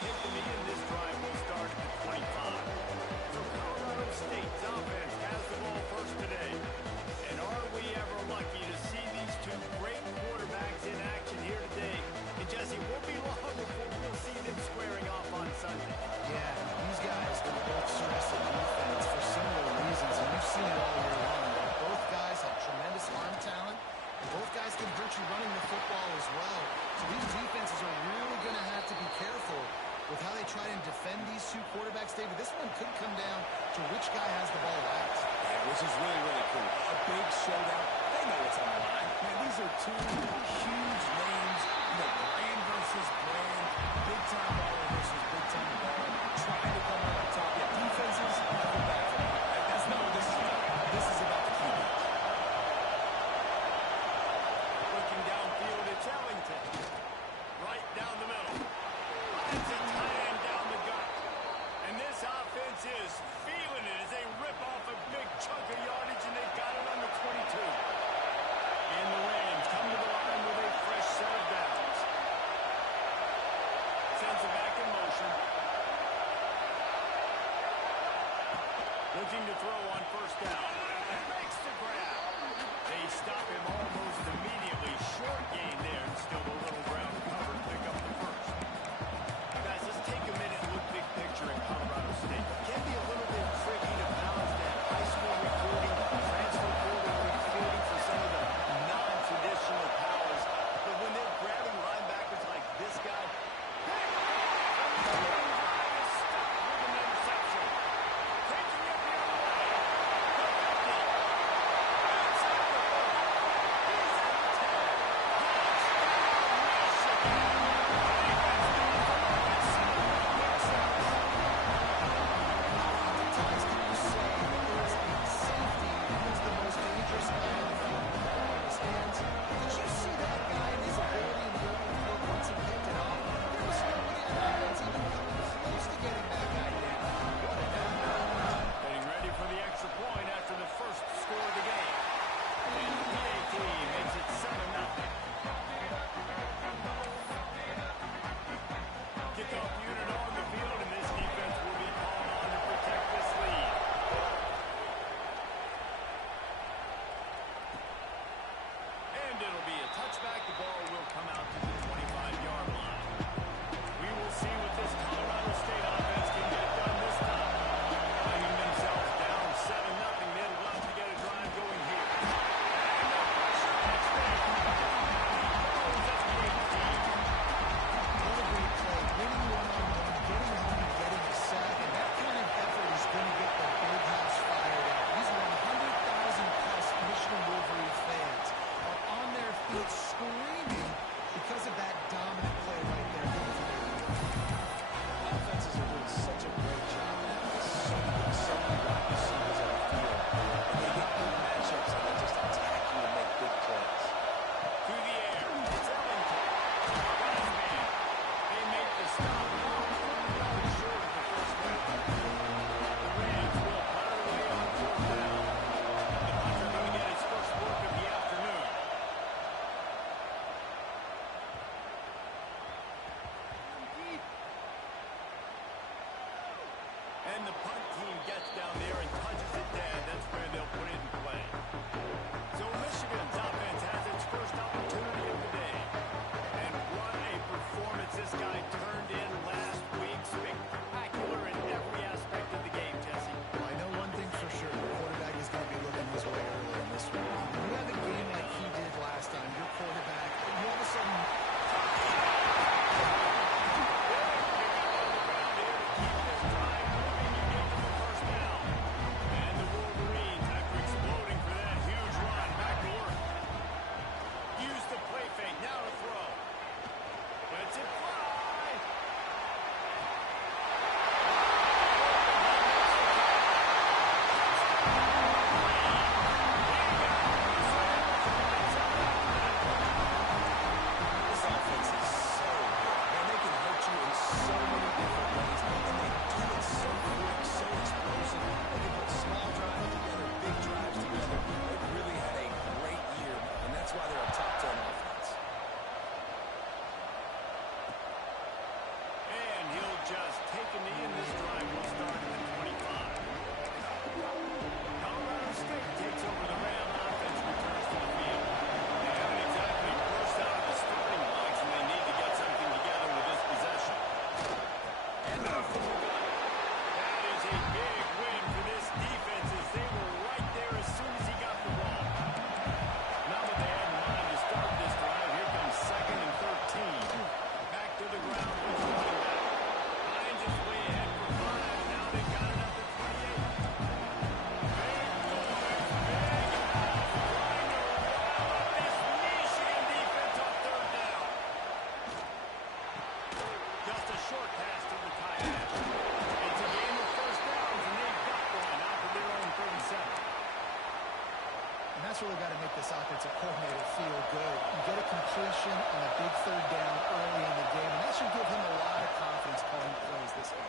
take the knee, and this drive will start at the 25. So Colorado State's offense has the ball first today. And are we ever lucky to see these two great quarterbacks in action here today? And Jesse, it won't be long before we'll see them squaring off on Sunday. Yeah, these guys can both stress the defense for similar reasons, and you've seen it all year long. Both guys have tremendous arm talent, and both guys can hurt you running the football as well. So these defenses are really going to have to be careful with how they try and defend these two quarterbacks. David, this one could come down to which guy has the ball last. Yeah, which is really, really cool. A big showdown. They know what's on the line. Man, these are two huge names. You know, brand versus brand. Big-time baller versus big-time baller. Trying to come out on top. Yeah, defenses, nothing back from that. That's not what this is about. This is about the QBs. Looking downfield, it's Ellington. Right down the middle. It's a tight end down the gut. And this offense is feeling it as they rip off a big chunk of yardage, and they've got it on the 22. And the Rams come to the line with a fresh set of downs. Sends it back in motion. Looking to throw on first down. And makes the grab. They stop him almost immediately. Short gain there, and still a little ground to cover to pick up the first. Guys, let's take a minute and look big picture in Colorado State. It can be a little bit tricky to balance that high school recruiting, transfer portal recruiting for some of the non-traditional powers. But when they're grabbing linebackers like this guy, stop with an interception. Taking it the other way. Inside the 40. He's at the 10. Times can you say that there's a safety who's the most dangerous guy on the field in his hands? Did you see that guy and his ability in the open field once he picked it off? There was nobody on offense even coming close to getting that guy down. What a down. Getting ready for the extra point after the first score of the game. And PAT makes it 7-0. Kickoff unit on the field, and this defense will be called on to protect this lead. And it'll be a touchback. The ball will come out to the 25-yard line. We will see what this Colorado State offense can get done this time. Finding themselves down 7-0, they'd love to get a drive going here. And the pressure, that's big. That's the 18. What a great play. Winning one-on-one, getting home and getting a sack, and that kind of effort is going to get the big house fired up. These 100,000-plus Michigan Wolverine fans are on their feet screaming because of that dominant play right there. Offenses are doing such a great job. So many wide receivers on the field. And they get good matchups and they just attack you and make big plays. Through the air, it's Ellington. Got his man. They make the stop. Falling short of the first down. The Rams will punt it away on fourth down. The punter going to get his first work of the afternoon. And the punt team gets down there and touches it dead. That's where they'll put it in play. So Michigan's offense has its first opportunity of the day. And what a performance this guy turned in last week. Spectacular in every aspect of the game, Jesse. I know one thing for sure. The quarterback is going to be looking his way early in this one. When you have a game like he did last time, your quarterback, you all of a sudden... And the Wolverines, after exploding for that huge run, back to work. Use the play fake, now to throw. Lets it fly. This offense is so good. And they can hurt you in so many different ways. And they do it so quick, so explosive. They can put small drives together, big drives together. They've really had a great year. And that's why they're a top 10 offense. defensive coordinator feel good. You get a completion on a big third down early in the game, and that should give him a lot of confidence calling plays this game.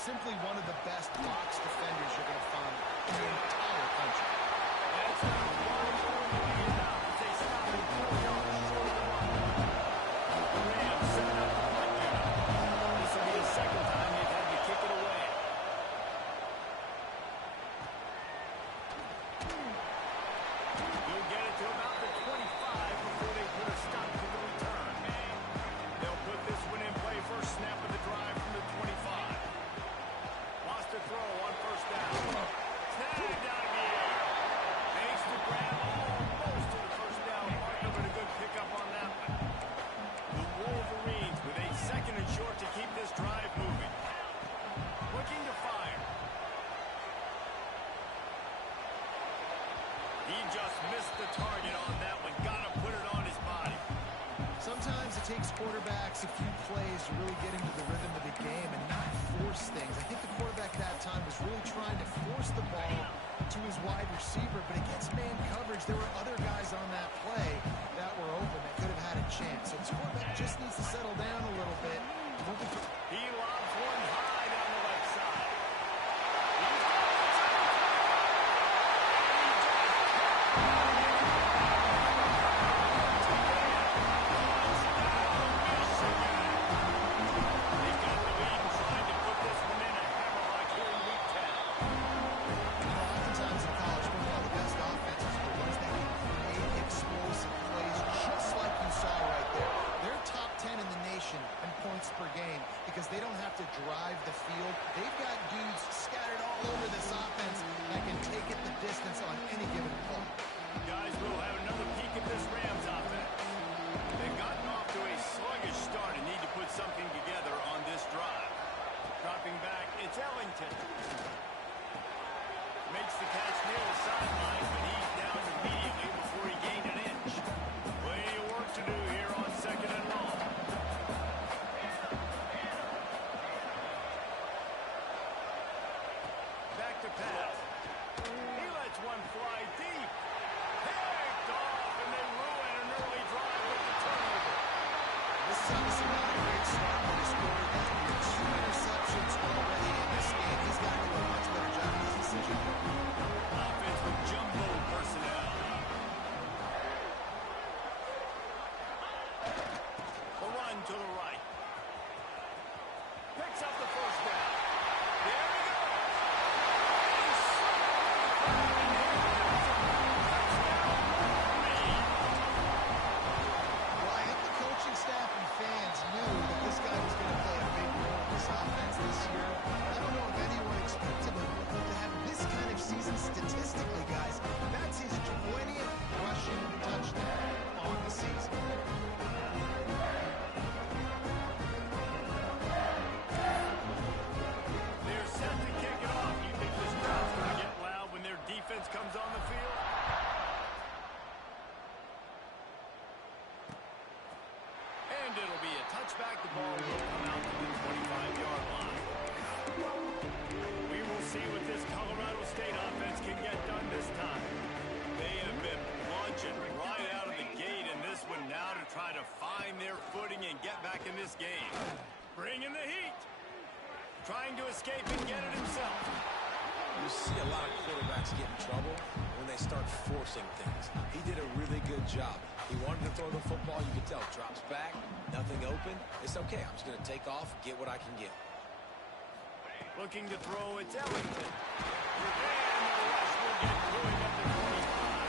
Simply one of the best box defenders you're going to find in the entire country. That's not a they stop him 4 yards short of the line. The Rams set up the punt unit. This will be the second time they've had to kick it away. He'll get it to about the 25 before they put a stop to the return. They'll put this one in play first snap of the drive from the 25. To throw on first down. Snagged out of the air. Makes the grab almost to the first down marker, but a good pickup on that one. The Wolverines with a second and short to keep this drive moving. Looking to fire. He just missed the target on that one. Got to put it on his body. Sometimes it takes quarterbacks a few plays to really get into the rhythm of the game and not force things. I think the quarterback that time was really trying to force the ball to his wide receiver, but against man coverage, there were other guys on that play that were open that could have had a chance. So this quarterback just needs to settle down a little bit. He lobs one high down the left side. Per game because they don't have to drive the field. They've got dudes scattered all over this offense that can take it the distance on any given play. Guys, we'll have another peek at this Rams offense. They've gotten off to a sluggish start and need to put something together on this drive. Dropping back, it's Ellington. Makes the catch near the sideline, but he's down immediately before he gained an inch. Plenty of work to do here on second and long. Pass. He lets one fly deep. Picked off, and they ruin an early drive with the turnover. This is obviously not a great start for this quarterback. 2 interceptions already in this game. He's got to do a much better job of his decision. Offense with jumbo personnel. The run to the right. Picks up the first down. There we go. Staff and fans knew that this guy was going to play a big role in this offense this year. I don't know if anyone expected him to have this kind of season statistically, guys. That's his 20th rushing touchdown on the season. They're set to kick it off. You think this crowd's going to get loud when their defense comes on the field? And it'll be a touchback. The ball will come out to the 25-yard line. We will see what this Colorado State offense can get done this time. They have been launching right out of the gate in this one now to try to find their footing and get back in this game. Bringing the heat. Trying to escape and get it himself. You see a lot of quarterbacks get in trouble when they start forcing things. He did a really good job. He wanted to throw the football. You can tell. Drops back. Nothing open. It's okay. I'm just going to take off, get what I can get. Looking to throw, it's Ellington. And the rush will get going at the 25.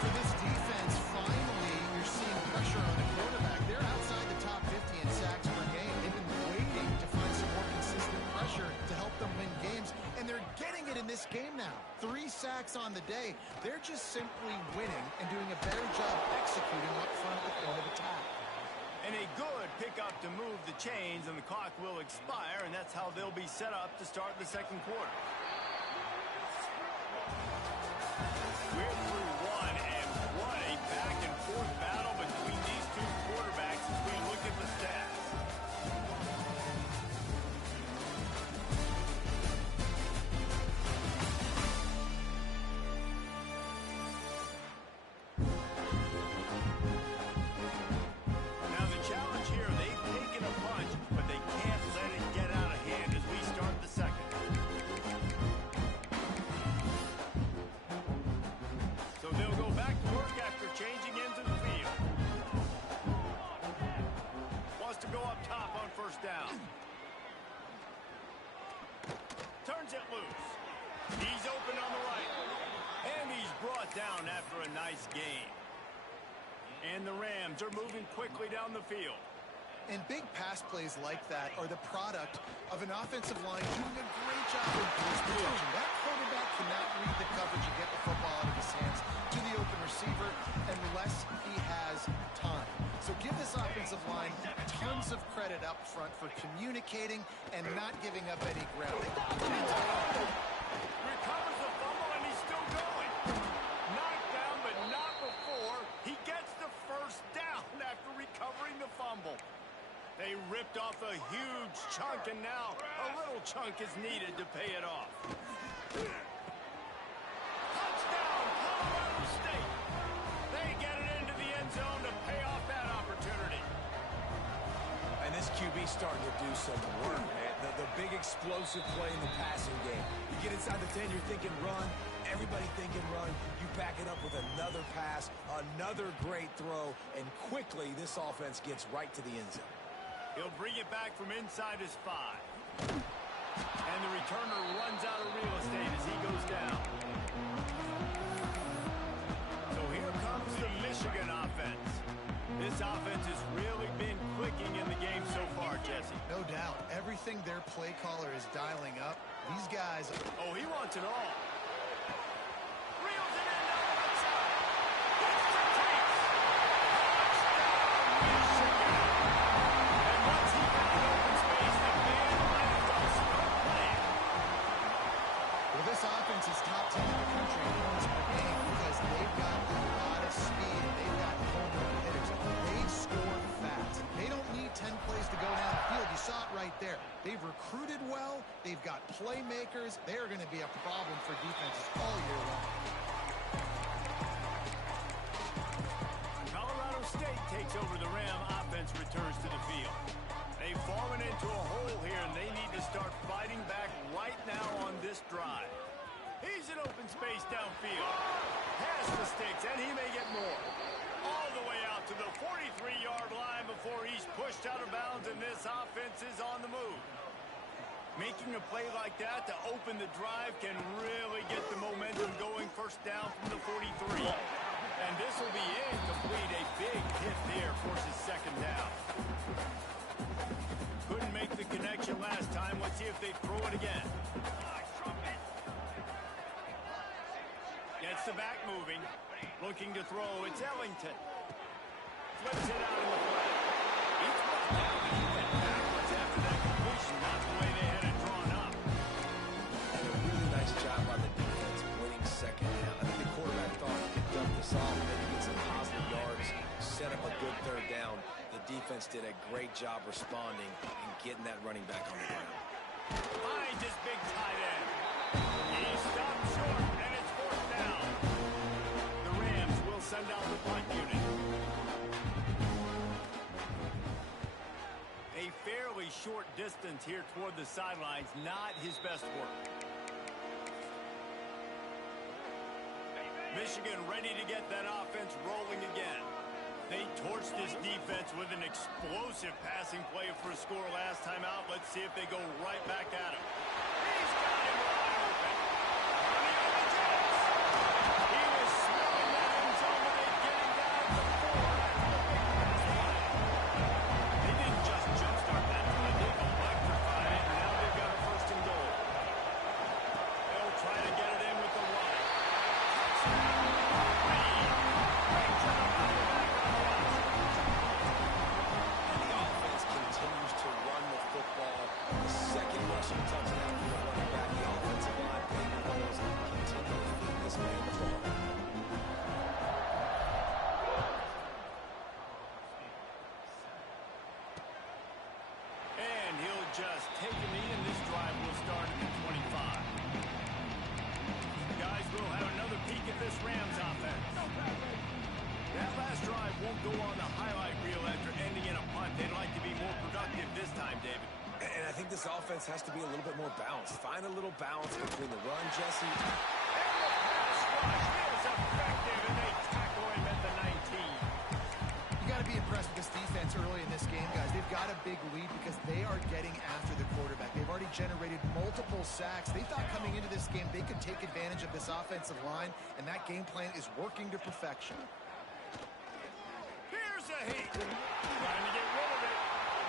For this defense, finally, you're seeing pressure on the quarterback. They're outside the top 50 in sacks per game. They've been waiting to find some more consistent pressure to help them win games, and they're getting it in this game now. 3 sacks on the day. They're just simply winning and doing a better job executing up front at the point of attack. And a good pickup to move the chains, and the clock will expire, and that's how they'll be set up to start the second quarter. We're through one, and what a back-and-forth battle between these two quarterbacks as we look at the stats. Now the challenge here, they've taken a punch, but they can't let it get out of hand as we start the second. So they'll go back to work after changing into the field. Wants to go up top on first down. Turns it loose. He's open on the right. And he's brought down after a nice gain. And the Rams are moving quickly down the field. And big pass plays like that are the product of an offensive line doing a great job of blitz protection. That quarterback cannot read the coverage and get the football out of his hands to the open receiver unless he has time. So give this offensive line tons of credit up front for communicating and not giving up any ground. Recovers the fumble, and he's still going. Knocked down, but not before. He gets the first down after recovering the fumble. They ripped off a huge chunk, and now a little chunk is needed to pay it off. Touchdown, Colorado State. They get it into the end zone to pay off that opportunity. And this QB starting to do some work, man. The big explosive play in the passing game. You get inside the 10, you're thinking run. Everybody thinking run. You back it up with another pass, another great throw, and quickly this offense gets right to the end zone. He'll bring it back from inside his 5. And the returner runs out of real estate as he goes down. So here comes the Michigan offense. This offense has really been clicking in the game so far, Jesse. No doubt. Everything their play caller is dialing up, these guys... Oh, he wants it all. Reels it in down the right side. Hits the takes. Touchdown, Michigan. And once he found open space, the man might as well start playing. Well, this offense is top 10 in the country in points per game because they've got a lot of speed and they've got home run hitters. They score fast. They don't need 10 plays to go down the field. You saw it right there. They've recruited well. They've got playmakers. They're going to be a problem for defenses all year long. Colorado State takes over the Ram. Offense returns to the field. They've fallen into a hole here, and they need to start fighting back right now on this drive. He's in open space downfield. Has the sticks, and he may get more. All the way out to the 43-yard line before he's pushed out of bounds, and this offense is on the move. Making a play like that to open the drive can really get the momentum going. First down from the 43. And this will be incomplete. A big hit there forces second down. Couldn't make the connection last time. Let's see if they throw it again. Gets the back moving. Looking to throw. It's Ellington. Flips it out in the flat. He's brought down, but he went backwards after that completion. Not the way they had it drawn up. And a really nice job by the defense winning second down. I think the quarterback thought he could dump this off and maybe get some positive yards, set up a good third down. The defense did a great job responding and getting that running back on the ground. Finds his big tight end. He stopped short, and it's fourth down. The Rams will send out the punt unit. A fairly short distance here toward the sidelines, not his best work. Michigan ready to get that offense rolling again. They torched this defense with an explosive passing play for a score last time out. Let's see if they go right back at him. He's got him wide open. Running on the Jets. He was smelling that end zone, but they get him down to 4 after the big pass play. They didn't just jumpstart that play. They've electrified it, and now they've got a first and goal. They'll try to get it in with the run. just taking me, and this drive will start at the 25. Guys, we'll have another peek at this Rams offense. That last drive won't go on the highlight reel after ending in a punt. They'd like to be more productive this time, David. And I think this offense has to be a little bit more balanced. Find a little balance between the run, Jesse. And the pass rush is effective, and they tackle him at the 19. You got to be impressed with this defense early in this game, guys. They've got a big lead because they are getting after the quarterback. They've already generated multiple sacks. They thought coming into this game they could take advantage of this offensive line, and that game plan is working to perfection. Here's a heat. Trying to get rid of it.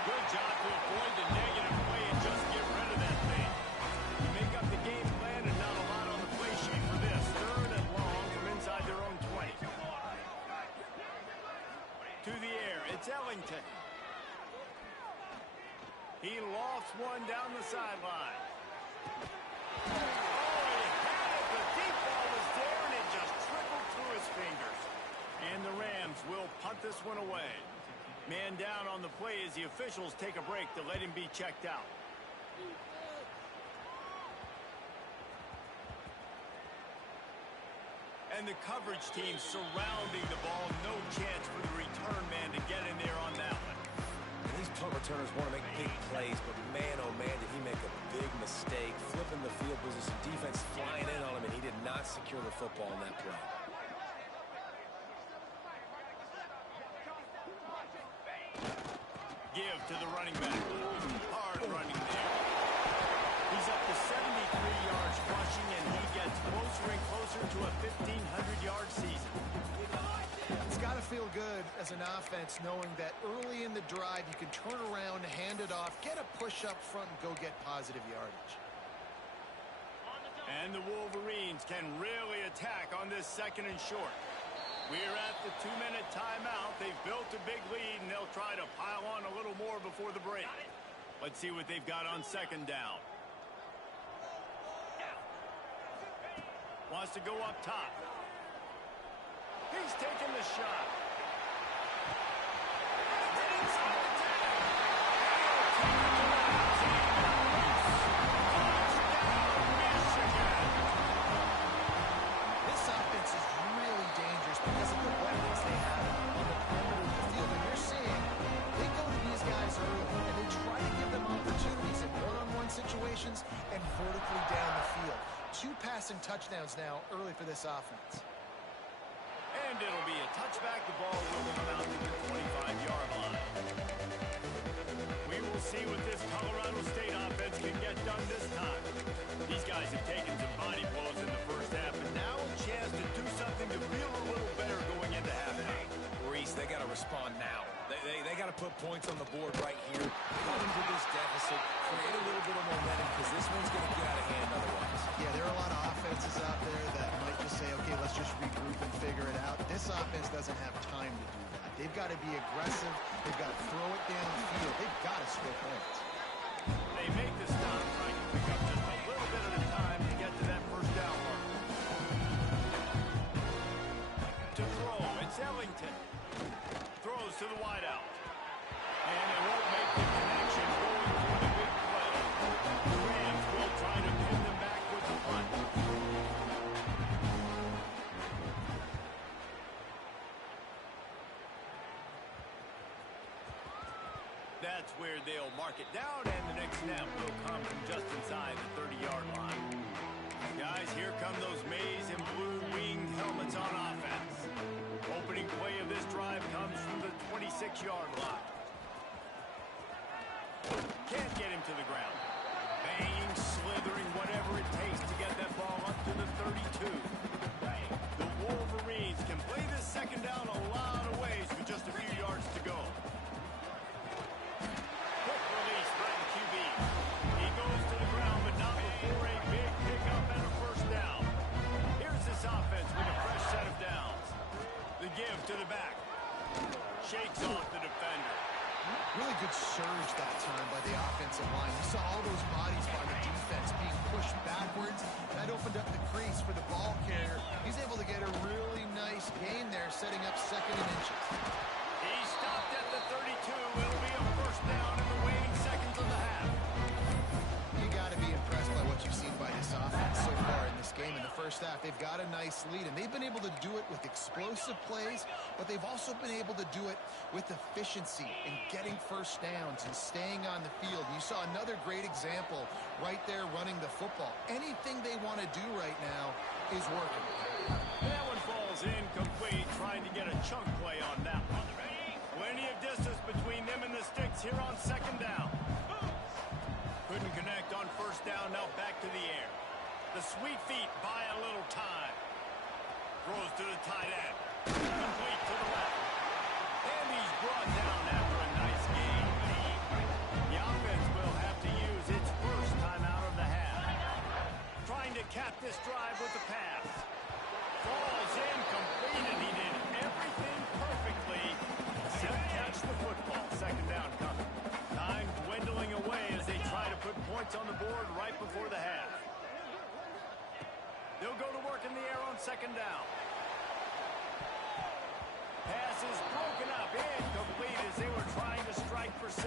Good job to avoid the negative play and just get rid of that thing. You make up the game plan and not a lot on the play sheet for this. Third and long from inside their own 20. To the air, it's Ellington. He lofts one down the sideline. Oh, he had it. The deep ball was there, and it just trickled through his fingers. And the Rams will punt this one away. Man down on the play as the officials take a break to let him be checked out. And the coverage team surrounding the ball. No chance for the return man to get in there on that one. And these punt returners want to make big plays, but man, oh man, did he make a big mistake. Flipping the field position, defense flying in on him, and he did not secure the football in that play. Give to the running back. Hard running there. He's up to 73 yards rushing, and he gets closer and closer to a 1,500-yard season. It's got to feel good as an offense knowing that early in the drive you can turn around, hand it off, get a push up front, and go get positive yardage. And the Wolverines can really attack on this second and short. We're at the 2-minute timeout. They've built a big lead, and they'll try to pile on a little more before the break. Let's see what they've got on second down. Wants to go up top. He's taking the shot. Inside the 10. Touchdown, Michigan. This offense is really dangerous because of the weapons they have on the perimeter of the field. And you're seeing they go to these guys early, and they try to give them opportunities in one-on-one situations and vertically down the field. 2 passing touchdowns now early for this offense. And it'll be a touchback. The ball will come out to the 25-yard line. We will see what this Colorado State offense can get done this time. These guys have taken some body blows in the first half, but now a chance to do something to feel a little better going into halftime. Reese, they got to respond now. They got to put points on the board right here. Cut into this deficit. Create a little bit of momentum because this one's going to get out of hand otherwise. Yeah, there are a lot of offenses out there that might just say, okay, let's just regroup and figure it out. This offense doesn't have time to do that. They've got to be aggressive. They've got to throw it down the field. They've got to score points. They make the stop, trying to pick up just a little bit at a time to get to that first down mark. To throw, it's Ellington. Throws to the wideout. And it won't make the connection going for the big play. The Rams will try to pin them back with the punt. That's where they'll mark it down, and the next snap will come from just inside the 30-yard line. Guys, here come those maize and blue winged helmets on offense. Opening play of this drive comes from the 26-yard line. Can't get him to the ground. Banging, slithering, whatever it takes to get that ball up to the 32. The Wolverines can play this second down a lot of ways with just a few yards to go. Quick release by the QB. He goes to the ground, but not before a big pickup and a first down. Here's this offense with a fresh set of downs. The give to the back. Shakes off the defender. Really good surge that time by the offensive line. We saw all those bodies by the defense being pushed backwards. That opened up the crease for the ball carrier. He's able to get a really nice gain there, setting up second and inches. He stopped at the 32. It'll be a first down in the waning seconds of the half. got a nice lead, and they've been able to do it with explosive plays, but they've also been able to do it with efficiency and getting first downs and staying on the field. You saw another great example right there running the football. Anything they want to do right now is working. And that one falls incomplete, trying to get a chunk play on that one. Plenty of distance between them and the sticks here on second down. Couldn't connect on first down, now back to the air. The sweet feet buy a little time. Throws to the tight end. Complete to the left. And he's brought down after a nice gain. The offense will have to use its first time out of the half. Trying to cap this drive with the pass. Falls incomplete, and he did everything perfectly except catch the football. Second down coming. Time dwindling away as they try to put points on the board right before the half. They'll go to work in the air on second down. Pass is broken up, incomplete as they were trying to strike for 6.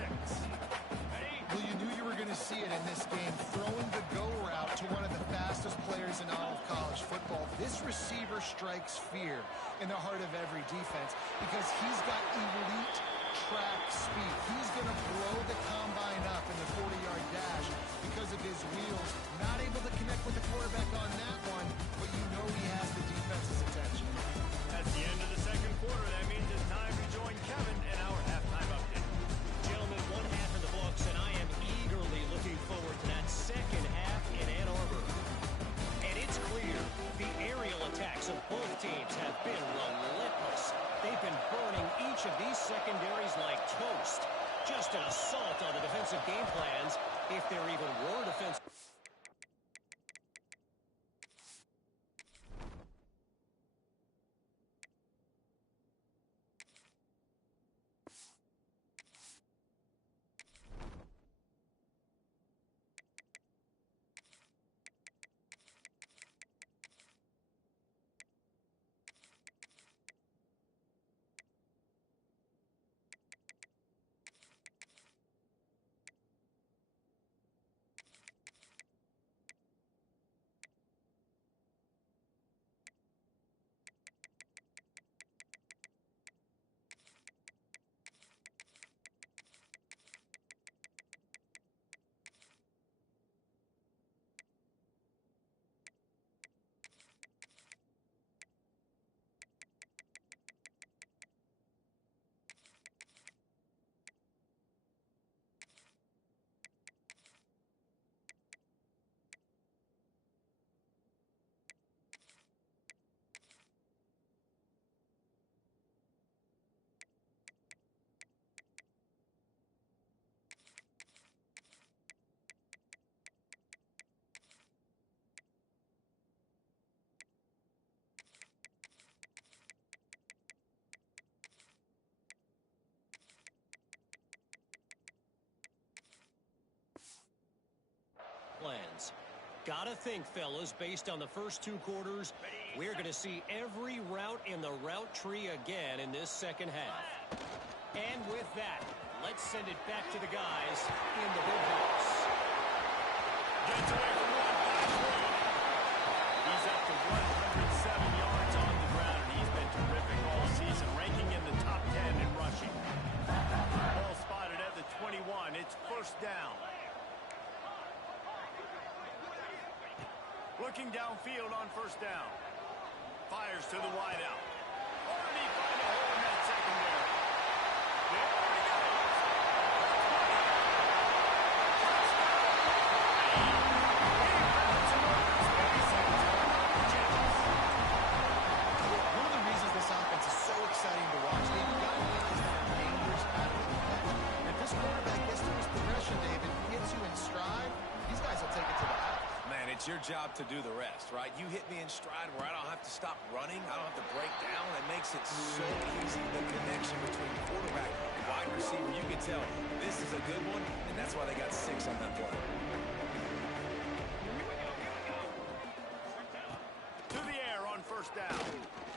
Well, you knew you were going to see it in this game, throwing the go route to one of the fastest players in all of college football. This receiver strikes fear in the heart of every defense because he's got elite track speed. He's going to blow the combine up in the 40-yard dash because of his wheels. Not able to connect with the quarterback on that one, but you know he has the defense's attention. That's the end of the second quarter. That means it's time to join Kevin in our halftime update. Gentlemen, one half in the books, and I am eagerly looking forward to that second half in Ann Arbor. And it's clear the aerial attacks of both teams have been relentless. They've been burning each of these secondaries like toast. Just an assault on the defensive game plans, if there even were defensive. Plans. Gotta think, fellas, based on the first 2 quarters, we're going to see every route in the route tree again in this second half. And with that, let's send it back to the guys in the big house. Gets away from one. He's up to 107 yards on the ground, and he's been terrific all season, ranking in the top 10 in rushing. Ball spotted at the 21. It's first down. Looking downfield on first down. Fires to the wideout. Or did he find a hole in that secondary? There he goes. One of the reasons this offense is so exciting to watch, they've got guys that are dangerous out of the catch. And if this quarterback gets to his progression, David, gets you in stride, these guys will take it to the house. Man, it's your job to do the rest, right? You hit me in stride where I don't have to stop running. I don't have to break down. It makes it so easy. The connection between quarterback and wide receiver, you can tell this is a good one, and that's why they got 6 on that play. To the air on first down.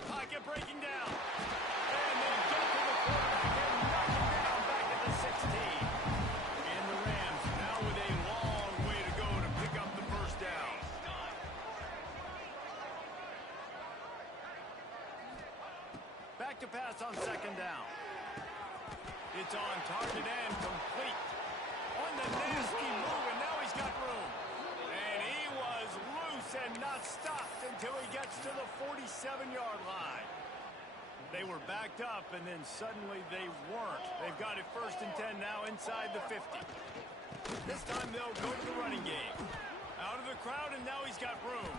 Pocket breaking down. And they get to the quarterback and knock him down back at the 16. And the Rams now with a long way to go to pick up the first down. It's on target and complete. On the nasty move, and now he's got room. And he was loose and not stopped until he gets to the 47-yard line. They were backed up, and then suddenly they weren't. They've got it 1st and 10 now inside the 50. This time they'll go to the running game. Out of the crowd, and now he's got room.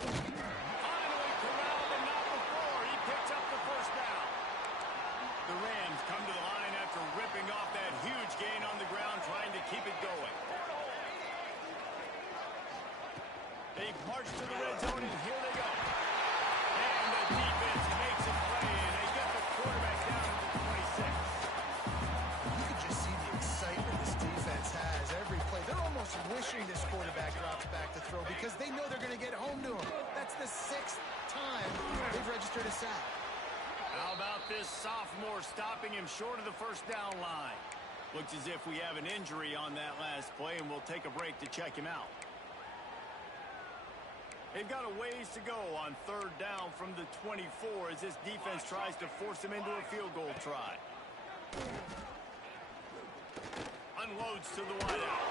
Finally corralled, and not before. He picks up the 1st down. The Rams come to the line after ripping off that huge gain on the ground, trying to keep it going. They march to the red zone, and here they go. And the defense makes a play, and they get the quarterback down at the 26. You can just see the excitement this defense has every play. They're almost wishing this quarterback drops back to throw because they know they're going to get home to him. That's the 6th time they've registered a sack. How about this sophomore stopping him short of the 1st down line? Looks as if we have an injury on that last play, and we'll take a break to check him out. They've got a ways to go on 3rd down from the 24 as this defense tries to force him into a field goal try. Unloads to the wideout.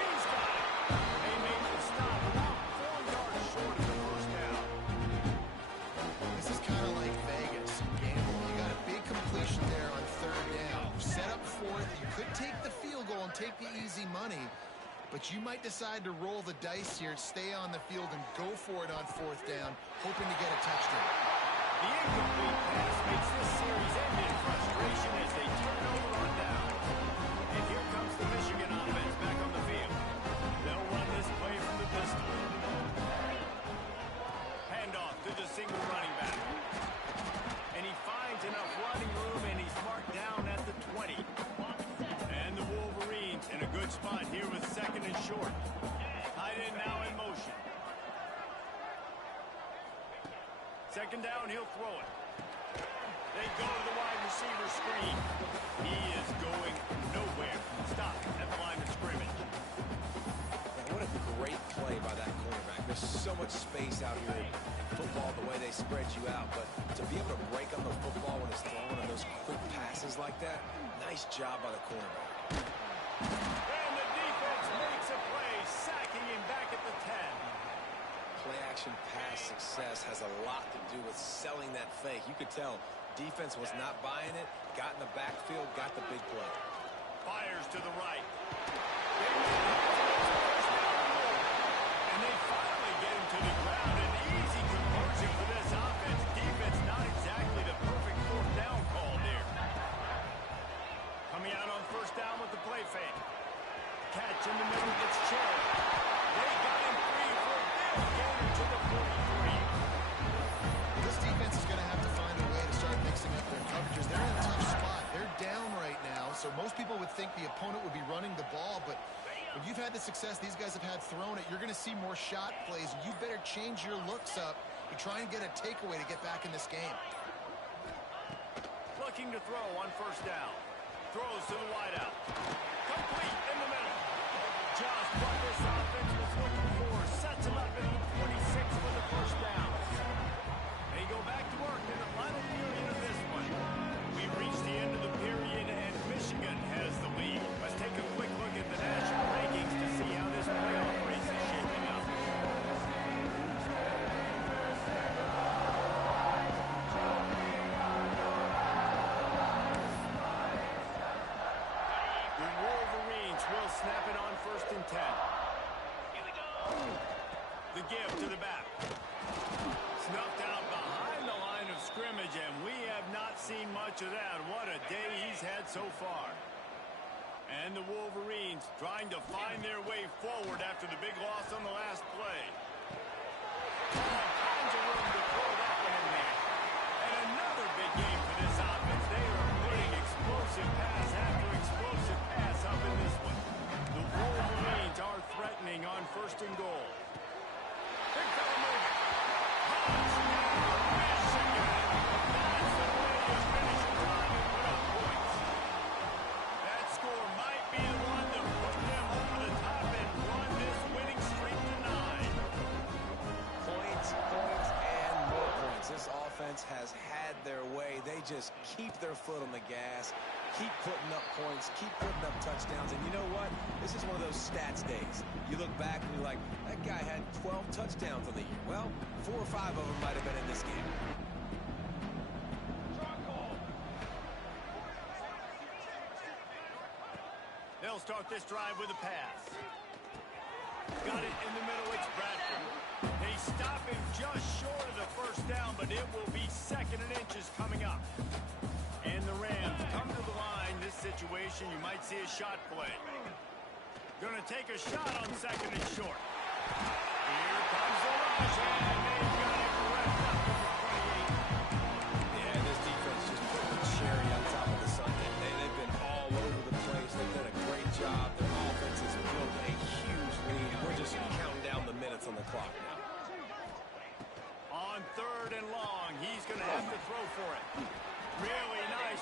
He's got it. They make the stop about 4 yards short of the 1st down. This is kind of like Vegas gambling. You got a big completion there on 3rd down. Set up 4th. You could take the field goal and take the easy money, but you might decide to roll the dice here, stay on the field, and go for it on 4th down, hoping to get a touchdown. The incomplete pass makes this series end in frustration as they turn over on down. And here comes the Michigan offense back on the field. They'll run this play from the pistol. Handoff to the single running back. And he finds enough running room, and he's marked down at the 20. And the Wolverines in a good spot here with 2nd and short. Tight end now in motion. 2nd down, he'll throw it. They go to the wide receiver screen. He is going nowhere. Stop at the line of scrimmage. What a great play by that cornerback. There's so much space out here in football, the way they spread you out, but to be able to break on the football when it's thrown on those quick passes like that, nice job by the cornerback. And the defense makes a play, sacking him back at the 10. Play-action pass success has a lot to do with selling that fake. You could tell defense was not buying it, got in the backfield, got the big play. Fires to the right. And they finally get him to the ground. An easy conversion for this offense. Defense not exactly the perfect 4th down call there. Coming out on 1st down with the play fake. Catch in the middle gets Cherry. They got him free for a big gain to the 43. This defense is going to have to find a way to start mixing up their coverages. They're in a tough spot. They're down right now, so most people would think the opponent would be running the ball, but when you've had the success these guys have had throwing it, you're going to see more shot plays. You better change your looks up to try and get a takeaway to get back in this game. Looking to throw on 1st down. Throws to the wideout. Complete in the middle. Just what this offense was looking for. Sets him up in the 26 for the 1st down. They go back to work in the final period of this one. We've reached the end of the period, and Michigan has the lead. Let's take a quick look at the national rankings to see how this playoff race is shaping up. The Wolverines will snap it on 1st and 10. The give to the back. Snuffed out behind the line of scrimmage, and we have not seen much of that. What a day he's had so far. And the Wolverines trying to find their way forward after the big loss on the last play. All kinds of room to throw that one in there. And another big game for this offense. They are putting explosive pass after explosive pass up in this one. The Wolverines are threatening on 1st and goal. Big fella moving. That's the way you finish a drive and put up points. That score might be the one to put them over the top and run this winning streak to 9. Points just keep their foot on the gas, keep putting up points, keep putting up touchdowns. And you know what? This is one of those stats days. You look back and you're like, that guy had 12 touchdowns on the year. Well, 4 or 5 of them might have been in this game. They'll start this drive with a pass. Got it in the middle. It's Bradford. They stop him just short of the first down, but it will be 2nd and inches coming up. And the Rams come to the line. This situation, you might see a shot play. Going to take a shot on 2nd and short. Here comes the rush, and they've got it wrapped up at the 28. Yeah, this defense just put the cherry on top of the sundae. They've been all over the place. They've done a great job. Their offense has built a huge lead. We're just counting down the minutes on the clock now. On 3rd and long, he's going to have to throw for it. Really nice.